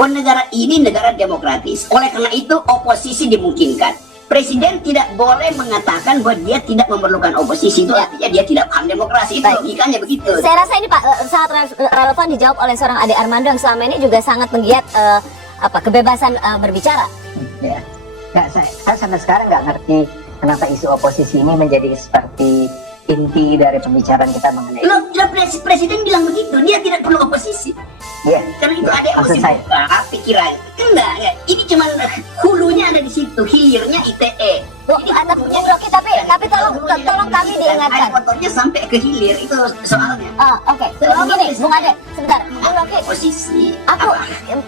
bahwa negara ini negara demokratis. Oleh karena itu oposisi dimungkinkan. Presiden tidak boleh mengatakan bahwa dia tidak memerlukan oposisi, itu artinya dia tidak paham demokrasi, itu logikanya begitu. Saya rasa ini Pak sangat relevan dijawab oleh seorang Ade Armando yang selama ini juga sangat menggiat kebebasan berbicara. Ya, saya sampai sekarang nggak ngerti kenapa isu oposisi ini menjadi seperti inti dari pembicaraan kita mengenai. Loh, presiden bilang begitu, dia tidak perlu oposisi. Iya. Karena itu ada emosi pikiran. Enggak, ya. Ini cuma hulunya ada di situ, hilirnya ITE. Bung Rocky, tapi tolong kami diingatkan. Motornya sampai ke hilir itu soalnya. Oke. Begini, Bung Ade, sebentar. Bung Rocky. Posisi. Aku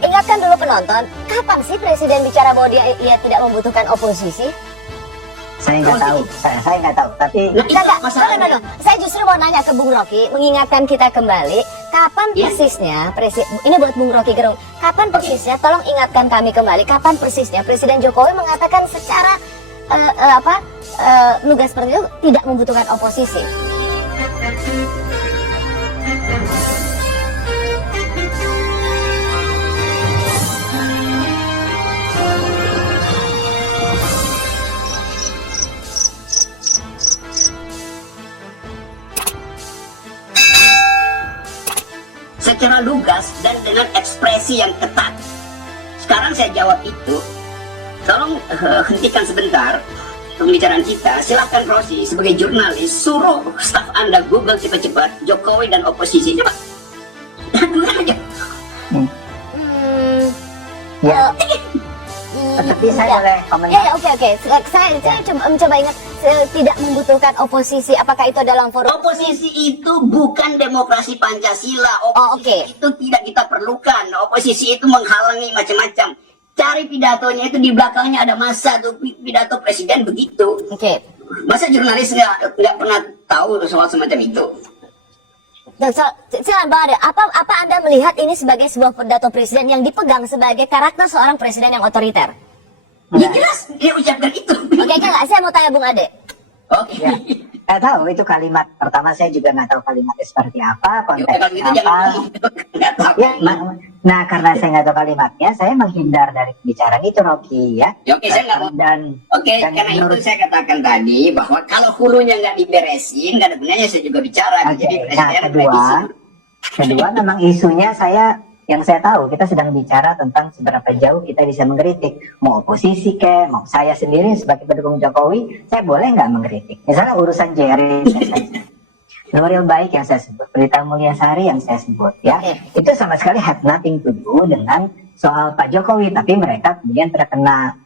ingatkan dulu penonton, kapan sih presiden bicara bahwa dia tidak membutuhkan oposisi? Saya nggak tahu, saya nggak tahu. Tapi no. Saya justru mau nanya ke Bung Rocky, mengingatkan kita kembali, kapan persisnya ini buat Bung Rocky Gerung, kapan persisnya, tolong ingatkan kami kembali, kapan persisnya Presiden Jokowi mengatakan secara lugas seperti itu tidak membutuhkan oposisi. Secara lugas dan dengan ekspresi yang ketat. Sekarang saya jawab itu. Tolong hentikan sebentar pembicaraan kita. Silahkan Rosi sebagai jurnalis suruh staf Anda Google cepat-cepat Jokowi dan oposisi. Coba. Dengar aja. Ya. Tapi saya boleh komentar. Ya, oke. Saya coba ingat tidak membutuhkan oposisi. Apakah itu dalam forum? Oposisi itu bukan demokrasi Pancasila. Oposisi itu tidak kita perlukan. Oposisi itu menghalangi macam-macam. Cari pidatonya itu di belakangnya ada masa tuh pidato presiden begitu. Masa jurnalis nggak pernah tahu soal semacam itu? Silakan Bang Ade, apa Anda melihat ini sebagai sebuah pidato presiden yang dipegang sebagai karakter seorang presiden yang otoriter? Ya jelas dia ucapkan itu. Oke, saya mau tanya Bung Ade. Oke. Ya, nggak tahu itu kalimat pertama, saya juga nggak tahu kalimatnya seperti apa, konteksnya apa. Ya, nah karena saya nggak tahu kalimatnya, saya menghindar dari pembicaraan itu, Rocky, ya. Oke, saya nggak mau. Karena itu saya katakan tadi bahwa kalau hulunya nggak diberesin, nggak ada gunanya saya juga bicara. Jadi kedua memang isunya yang saya tahu kita sedang bicara tentang seberapa jauh kita bisa mengkritik, mau oposisi mau saya sendiri sebagai pendukung Jokowi, saya boleh nggak mengkritik? Misalnya urusan Jerry, Nuril Baik yang saya sebut, Berita Mulyasari yang saya sebut, ya itu sama sekali have nothing to do dengan soal Pak Jokowi, tapi mereka kemudian terkena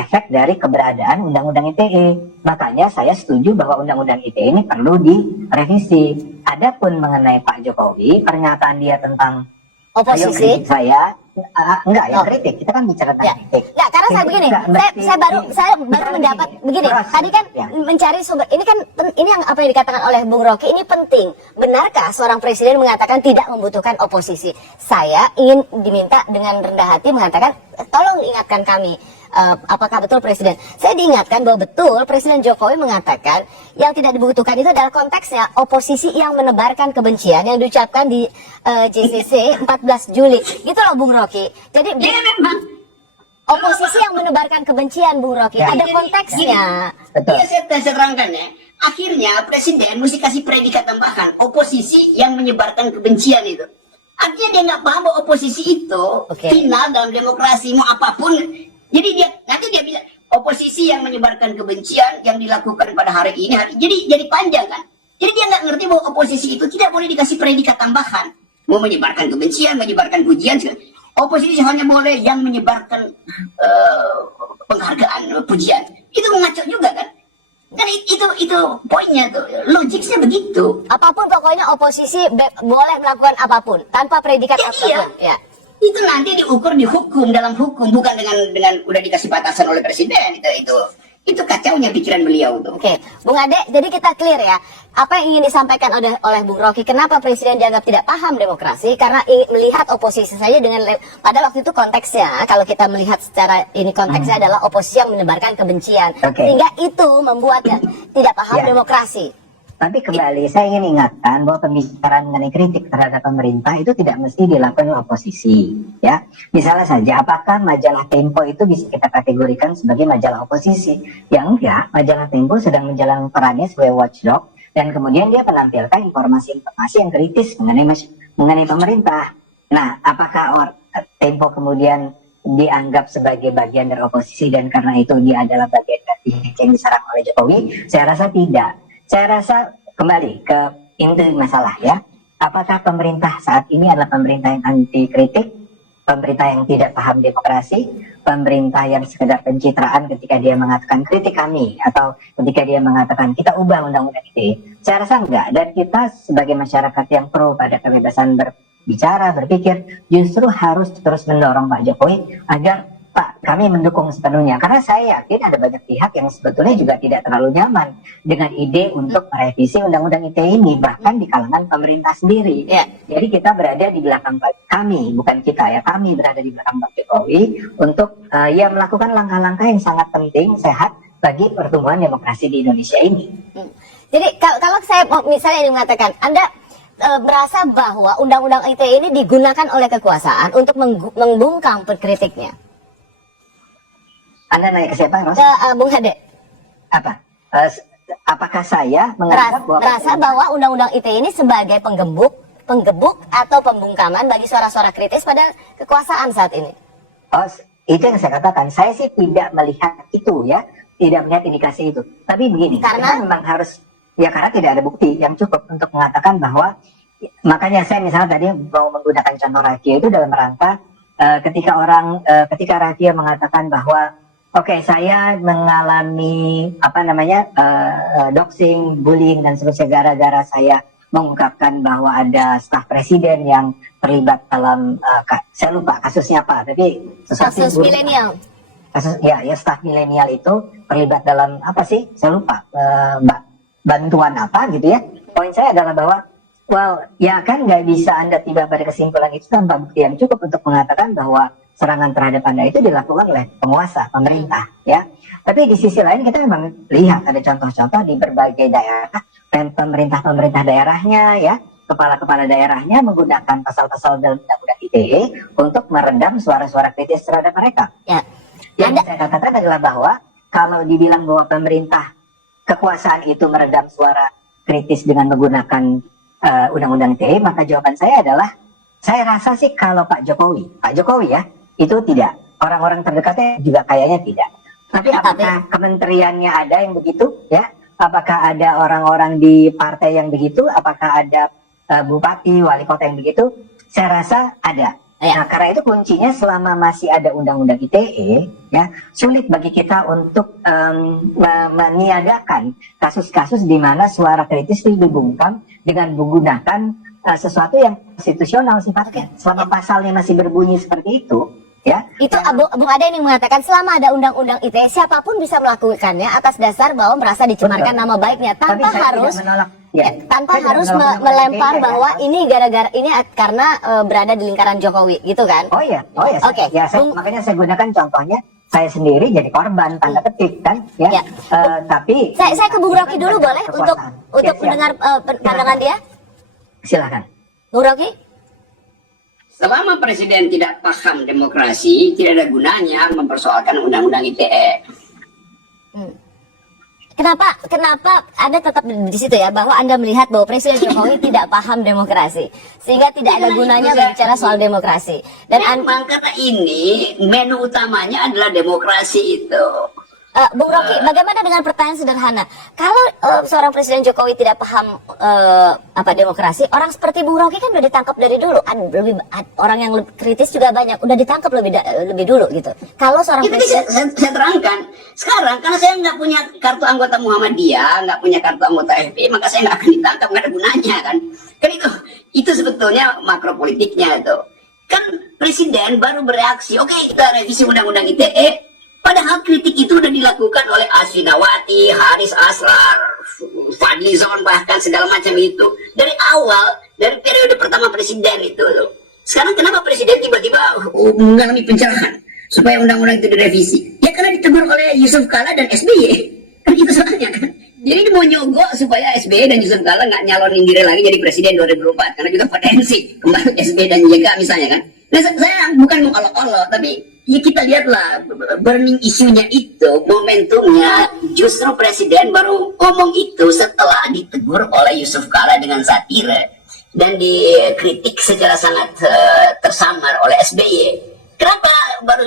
efek dari keberadaan Undang-Undang ITE. Makanya saya setuju bahwa Undang-Undang ITE ini perlu direvisi. Adapun mengenai Pak Jokowi, pernyataan dia tentang oposisi saya enggak ya kritik, kita kan bicara tentang kritik. Enggak, karena saya begini, saya baru mendapat begini. Tadi kan mencari sumber. Ini yang apa yang dikatakan oleh Bung Rocky ini penting. Benarkah seorang presiden mengatakan tidak membutuhkan oposisi? Saya ingin diminta dengan rendah hati mengatakan tolong ingatkan kami. Apakah betul presiden? Saya diingatkan bahwa betul Presiden Jokowi mengatakan yang tidak dibutuhkan itu adalah konteksnya oposisi yang menebarkan kebencian yang diucapkan di JCC 14 Juli. Gitu loh Bung Rocky. Jadi oposisi yang menebarkan kebencian Bung Rocky ada konteksnya. Iya, saya terangkan ya. Akhirnya presiden mesti kasih predikat tambahan oposisi yang menyebarkan kebencian itu. Artinya dia nggak paham bahwa oposisi itu final dalam demokrasi mau apapun. Jadi nanti dia bisa oposisi yang menyebarkan kebencian yang dilakukan pada hari ini. Jadi panjang kan. Jadi dia nggak ngerti bahwa oposisi itu tidak boleh dikasih predikat tambahan. Mau menyebarkan kebencian, menyebarkan pujian. Oposisi hanya boleh yang menyebarkan penghargaan, pujian. Itu mengaco juga kan. Kan itu poinnya tuh, logiknya begitu. Apapun pokoknya oposisi boleh melakukan apapun tanpa predikat apapun. Iya. Itu nanti diukur di hukum, dalam hukum, bukan dengan udah dikasih batasan oleh presiden. Itu kacaunya pikiran beliau tuh. Oke, Bung Ade, jadi kita clear ya. Apa yang ingin disampaikan oleh Bung Rocky, kenapa presiden dianggap tidak paham demokrasi? Karena ingin melihat oposisi saja dengan pada waktu itu konteksnya, kalau kita melihat secara ini konteksnya adalah oposisi yang menebarkan kebencian. Sehingga itu membuatnya tidak paham demokrasi. Tapi kembali saya ingin ingatkan bahwa pembicaraan mengenai kritik terhadap pemerintah itu tidak mesti dilakukan oleh oposisi, ya. Misalnya saja, apakah majalah Tempo itu bisa kita kategorikan sebagai majalah oposisi? Ya enggak, majalah Tempo sedang menjalankan perannya sebagai watchdog dan kemudian dia menampilkan informasi-informasi yang kritis mengenai pemerintah. Nah, apakah Tempo kemudian dianggap sebagai bagian dari oposisi dan karena itu dia adalah bagian dari yang diserang oleh Jokowi? Saya rasa tidak. Saya rasa kembali ke inti masalah, ya. Apakah pemerintah saat ini adalah pemerintah yang anti kritik, pemerintah yang tidak paham demokrasi, pemerintah yang sekedar pencitraan ketika dia mengatakan kritik kami, atau ketika dia mengatakan kita ubah undang-undang ITE? Saya rasa enggak. Dan kita sebagai masyarakat yang pro pada kebebasan berbicara, berpikir, justru harus terus mendorong Pak Jokowi agar Pak, kami mendukung sepenuhnya. Karena saya yakin ada banyak pihak yang sebetulnya juga tidak terlalu nyaman dengan ide untuk merevisi undang-undang ITE ini, bahkan di kalangan pemerintah sendiri. Ya. Jadi kita berada di belakang kami, bukan kita ya, kami berada di belakang Pak Jokowi untuk ya melakukan langkah-langkah yang sangat penting, sehat bagi pertumbuhan demokrasi di Indonesia ini. Jadi kalau saya misalnya ini mengatakan, Anda merasa bahwa undang-undang ITE ini digunakan oleh kekuasaan untuk membungkam kritiknya? Anda nanya ke siapa, Ros? Ke Bung Hade. Apa? Apakah saya menganggap merasa bahwa undang-undang ITE ini sebagai penggebuk atau pembungkaman bagi suara-suara kritis pada kekuasaan saat ini? Oh, itu yang saya katakan. Saya sih tidak melihat itu, ya, tidak melihat indikasi itu. Tapi begini, karena memang harus, ya, karena tidak ada bukti yang cukup untuk mengatakan bahwa, makanya saya misalnya tadi mau menggunakan contoh Rakia itu dalam rangka ketika Rakia mengatakan bahwa oke, saya mengalami doxing, bullying dan seterusnya gara-gara saya mengungkapkan bahwa ada staf presiden yang terlibat dalam saya lupa kasusnya apa, tapi kasus milenial. Kasus ya staf milenial itu terlibat dalam apa sih? Saya lupa bantuan apa gitu ya. Poin saya adalah bahwa ya kan nggak bisa Anda tiba pada kesimpulan itu tanpa bukti yang cukup untuk mengatakan bahwa serangan terhadap Anda itu dilakukan oleh penguasa, pemerintah, ya. Tapi di sisi lain kita memang lihat ada contoh-contoh di berbagai daerah dan pemerintah daerahnya, ya, kepala-kepala daerahnya menggunakan pasal-pasal dalam undang-undang ITE untuk meredam suara-suara kritis terhadap mereka. Ya. Yang saya katakan adalah bahwa kalau dibilang bahwa pemerintah kekuasaan itu meredam suara kritis dengan menggunakan undang-undang ITE, maka jawaban saya adalah saya rasa sih kalau Pak Jokowi ya, itu tidak. Orang-orang terdekatnya juga kayaknya tidak. Tapi apakah kementeriannya ada yang begitu? Ya, apakah ada orang-orang di partai yang begitu? Apakah ada bupati, wali kota yang begitu? Saya rasa ada. Ya. Nah, karena itu kuncinya selama masih ada undang-undang ITE, ya, sulit bagi kita untuk meniadakan kasus-kasus di mana suara kritis itu dibungkam dengan menggunakan sesuatu yang konstitusional sifatnya. Selama pasalnya masih berbunyi seperti itu, ya. Itu Bung Ade yang mengatakan selama ada undang-undang ITE siapapun bisa melakukannya atas dasar bahwa merasa dicemarkan nama baiknya tanpa harus melempar bahwa ini gara-gara ini karena berada di lingkaran Jokowi gitu kan. Oh iya. Oke. Makanya saya gunakan contohnya saya sendiri jadi korban tanda petik kan, ya. Tapi saya ke Bung Rocky dulu boleh untuk mendengar pandangan dia? Silakan. Bung Rocky? Selama presiden tidak paham demokrasi, tidak ada gunanya mempersoalkan undang-undang ITE. Kenapa Anda tetap di situ ya, bahwa Anda melihat bahwa Presiden Jokowi tidak paham demokrasi, sehingga tidak ada gunanya berbicara soal demokrasi. Dan memang karena ini menu utamanya adalah demokrasi itu. Bung Rocky, bagaimana dengan pertanyaan sederhana? Kalau seorang Presiden Jokowi tidak paham demokrasi, orang seperti Bung Rocky kan udah ditangkap dari dulu. Orang yang kritis juga banyak, udah ditangkap lebih dulu gitu. Kalau seorang presiden, saya terangkan sekarang karena saya nggak punya kartu anggota Muhammadiyah, nggak punya kartu anggota FPI, maka saya nggak akan ditangkap, nggak ada gunanya kan. Kan itu sebetulnya makro politiknya itu. Kan presiden baru bereaksi, oke, kita revisi undang-undang ITE. Padahal kritik itu sudah dilakukan oleh Asfinawati, Haris Asrar, Fadlizon, bahkan segala macam itu. Dari awal, dari periode pertama presiden itu. Sekarang kenapa presiden tiba-tiba mengalami pencerahan supaya undang-undang itu direvisi? Ya karena ditegur oleh Yusuf Kala dan SBY. Kan itu soalnya kan. Jadi dia mau nyogok supaya SBY dan Yusuf Kala nggak nyalonin diri lagi jadi presiden 2024 karena juga potensi kembali SBY dan JK misalnya kan. Nah, saya bukan mengolok-olok, tapi ya kita lihatlah burning isunya itu, momentumnya justru presiden baru ngomong itu setelah ditegur oleh Yusuf Kala dengan satire dan dikritik secara sangat tersamar oleh SBY. Kenapa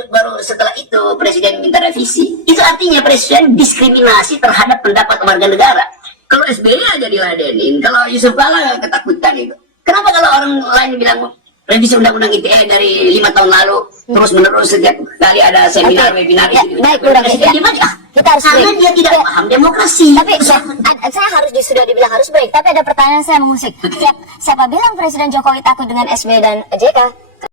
baru setelah itu presiden minta revisi? Itu artinya presiden diskriminasi terhadap pendapat warga negara. Kalau SBY aja diladenin, kalau Yusuf Kala ketakutan itu. Kenapa kalau orang lain bilang revisi undang-undang ITE dari 5 tahun lalu terus menerus setiap kali ada seminar, webinar Ya, itu, baik, Bung Rocky. presiden dimana? Kita harus Karena break. dia tidak paham demokrasi. Tapi saya harus sudah dibilang harus break. Tapi ada pertanyaan saya mengusik. Siapa bilang Presiden Jokowi takut dengan SBY dan JK?